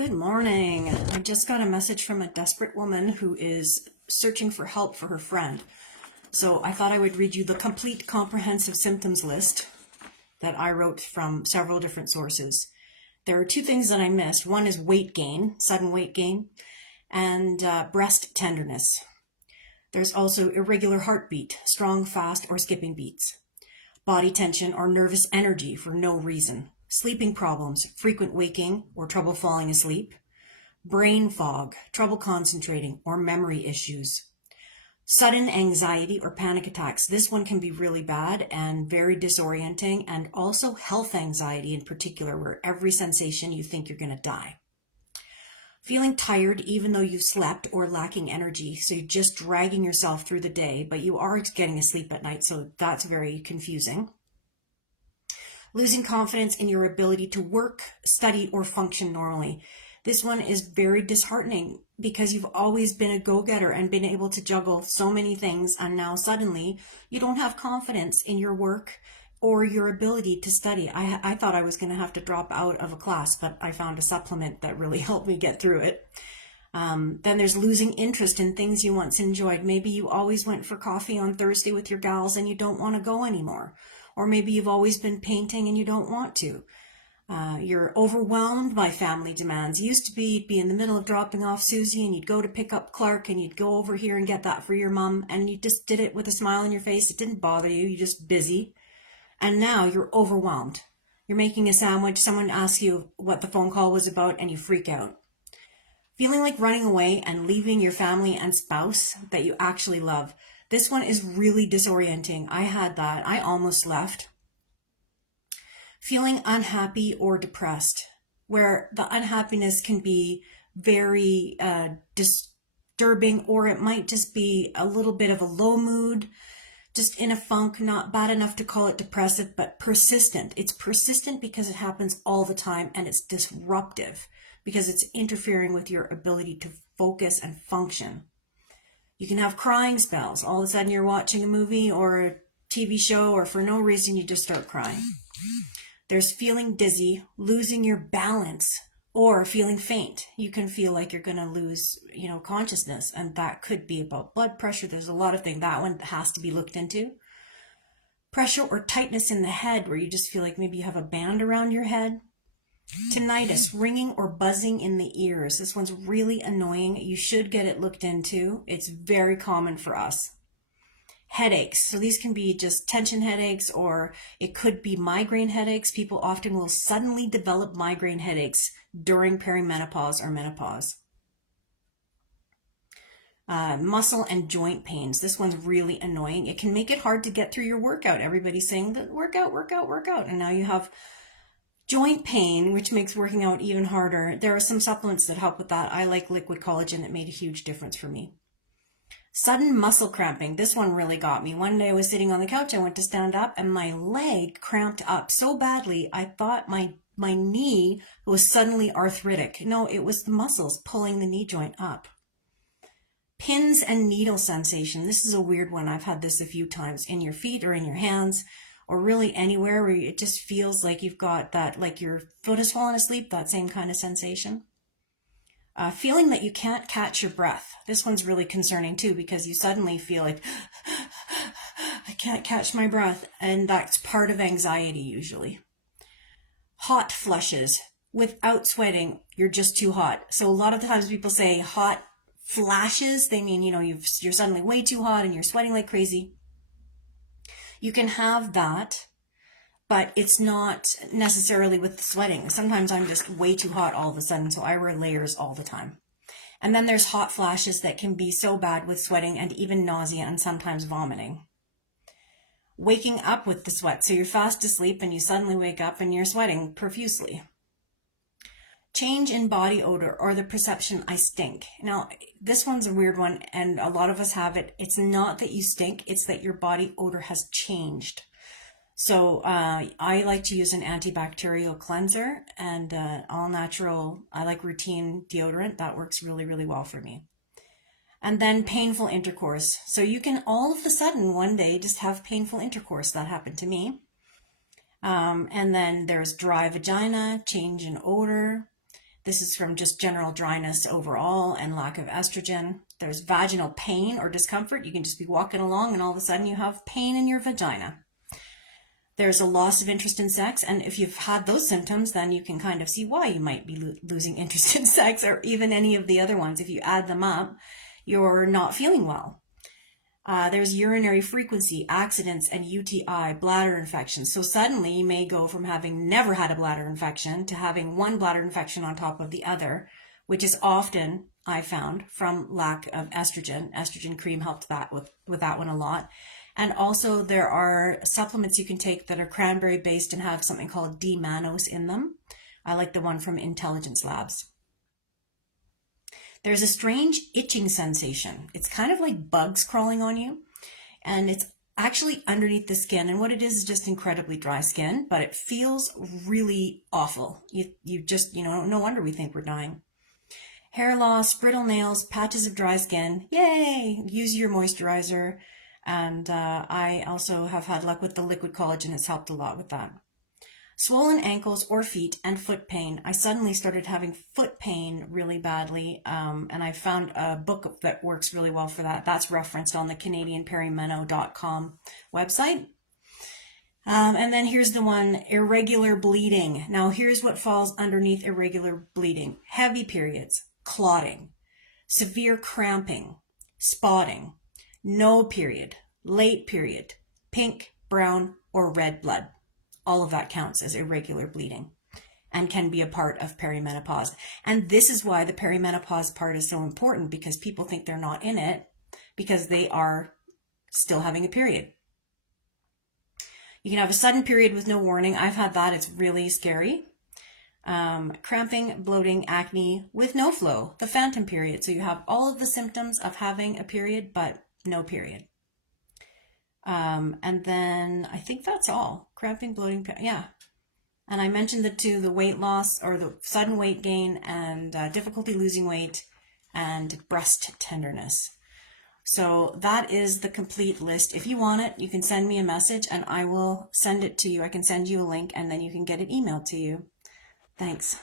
Good morning. I just got a message from a desperate woman who is searching for help for her friend. So I thought I would read you the complete comprehensive symptoms list that I wrote from several different sources. There are two things that I missed. One is weight gain, sudden weight gain, and breast tenderness. There's also irregular heartbeat, strong, fast, or skipping beats, body tension or nervous energy for no reason, sleeping problems, frequent waking or trouble falling asleep, brain fog, trouble concentrating, or memory issues, sudden anxiety or panic attacks. This one can be really bad and very disorienting, and also health anxiety in particular, where every sensation you think you're going to die. Feeling tired even though you've slept or lacking energy, so you're just dragging yourself through the day, but you are getting a sleep at night, so that's very confusing. Losing confidence in your ability to work, study, or function normally. This one is very disheartening because you've always been a go-getter and been able to juggle so many things, and now suddenly you don't have confidence in your work or your ability to study. I thought I was going to have to drop out of a class, but I found a supplement that really helped me get through it. Then there's losing interest in things you once enjoyed. Maybe you always went for coffee on Thursday with your gals and you don't want to go anymore. Or maybe you've always been painting and you don't want to. You're overwhelmed by family demands. Used to be, you'd be in the middle of dropping off Susie and you'd go to pick up Clark and you'd go over here and get that for your mom, and you just did it with a smile on your face. It didn't bother you. You're just busy. And now you're overwhelmed. You're making a sandwich. Someone asks you what the phone call was about and you freak out. Feeling like running away and leaving your family and spouse that you actually love. This one is really disorienting. I had that. I almost left. Feeling unhappy or depressed, where the unhappiness can be very disturbing, or it might just be a little bit of a low mood, just in a funk, not bad enough to call it depressive, but persistent. It's persistent because it happens all the time, and it's disruptive because it's interfering with your ability to focus and function. You can have crying spells. All of a sudden you're watching a movie or a TV show, or for no reason you just start crying. There's feeling dizzy, losing your balance, or feeling faint. You can feel like you're going to lose, consciousness, and that could be about blood pressure. There's a lot of things. That one has to be looked into. Pressure or tightness in the head, where you just feel like maybe you have a band around your head. Tinnitus, ringing or buzzing in the ears. This one's really annoying. You should get it looked into. It's very common for us. Headaches. So these can be just tension headaches, or it could be migraine headaches. People often will suddenly develop migraine headaches during perimenopause or menopause. Muscle and joint pains. This one's really annoying. It can make it hard to get through your workout. Everybody's saying that work out. And now you have joint pain, which makes working out even harder. There are some supplements that help with that. I like liquid collagen. That made a huge difference for me. Sudden muscle cramping. This one really got me. One day I was sitting on the couch. I went to stand up and my leg cramped up so badly I thought my knee was suddenly arthritic. No, it was the muscles pulling the knee joint up. Pins and needle sensation. This is a weird one. I've had this a few times in your feet or in your hands, or really anywhere where it just feels like you've got that, like your foot has fallen asleep, that same kind of sensation. Feeling that you can't catch your breath. This one's really concerning too, because you suddenly feel like, I can't catch my breath, and that's part of anxiety usually. Hot flushes. Without sweating, you're just too hot. So a lot of the times people say hot flashes, they mean, you're suddenly way too hot and you're sweating like crazy. You can have that, but it's not necessarily with the sweating. Sometimes I'm just way too hot all of a sudden, so I wear layers all the time. And then there's hot flashes that can be so bad with sweating and even nausea and sometimes vomiting. Waking up with the sweat. So you're fast asleep and you suddenly wake up and you're sweating profusely. Change in body odor, or the perception I stink. Now, this one's a weird one, and a lot of us have it. It's not that you stink, it's that your body odor has changed. So I like to use an antibacterial cleanser and all natural. I like routine deodorant. That works really, really well for me. And then painful intercourse. So you can all of a sudden one day just have painful intercourse. That happened to me. And then there's dry vagina, change in odor. This is from just general dryness overall and lack of estrogen. There's vaginal pain or discomfort. You can just be walking along and all of a sudden you have pain in your vagina. There's a loss of interest in sex, and if you've had those symptoms, then you can kind of see why you might be losing interest in sex, or even any of the other ones. If you add them up, you're not feeling well. There's urinary frequency, accidents, and UTI, bladder infections. So suddenly you may go from having never had a bladder infection to having one bladder infection on top of the other, which is often, I found, from lack of estrogen. Estrogen cream helped that with that one a lot. And also there are supplements you can take that are cranberry based and have something called D-mannose in them. I like the one from Intelligence Labs. There's a strange itching sensation. It's kind of like bugs crawling on you, and it's actually underneath the skin. And what it is just incredibly dry skin, but it feels really awful. You just, no wonder we think we're dying. Hair loss, brittle nails, patches of dry skin. Yay! Use your moisturizer. And I also have had luck with the liquid collagen. It's helped a lot with that. Swollen ankles or feet and foot pain. I suddenly started having foot pain really badly, and I found a book that works really well for that. That's referenced on the CanadianPeriMeno.com website. And then here's the one, irregular bleeding. Now here's what falls underneath irregular bleeding. Heavy periods, clotting, severe cramping, spotting, no period, late period, pink, brown, or red blood. All of that counts as irregular bleeding and can be a part of perimenopause. And this is why the perimenopause part is so important, because people think they're not in it because they are still having a period. You can have a sudden period with no warning. I've had that. It's really scary. Cramping, bloating, acne with no flow, the phantom period. So you have all of the symptoms of having a period, but no period. And then I think that's all. Cramping, bloating, yeah. And I mentioned the weight loss or the sudden weight gain and difficulty losing weight and breast tenderness. So that is the complete list. If you want it, you can send me a message and I will send it to you. I can send you a link and then you can get it emailed to you. Thanks.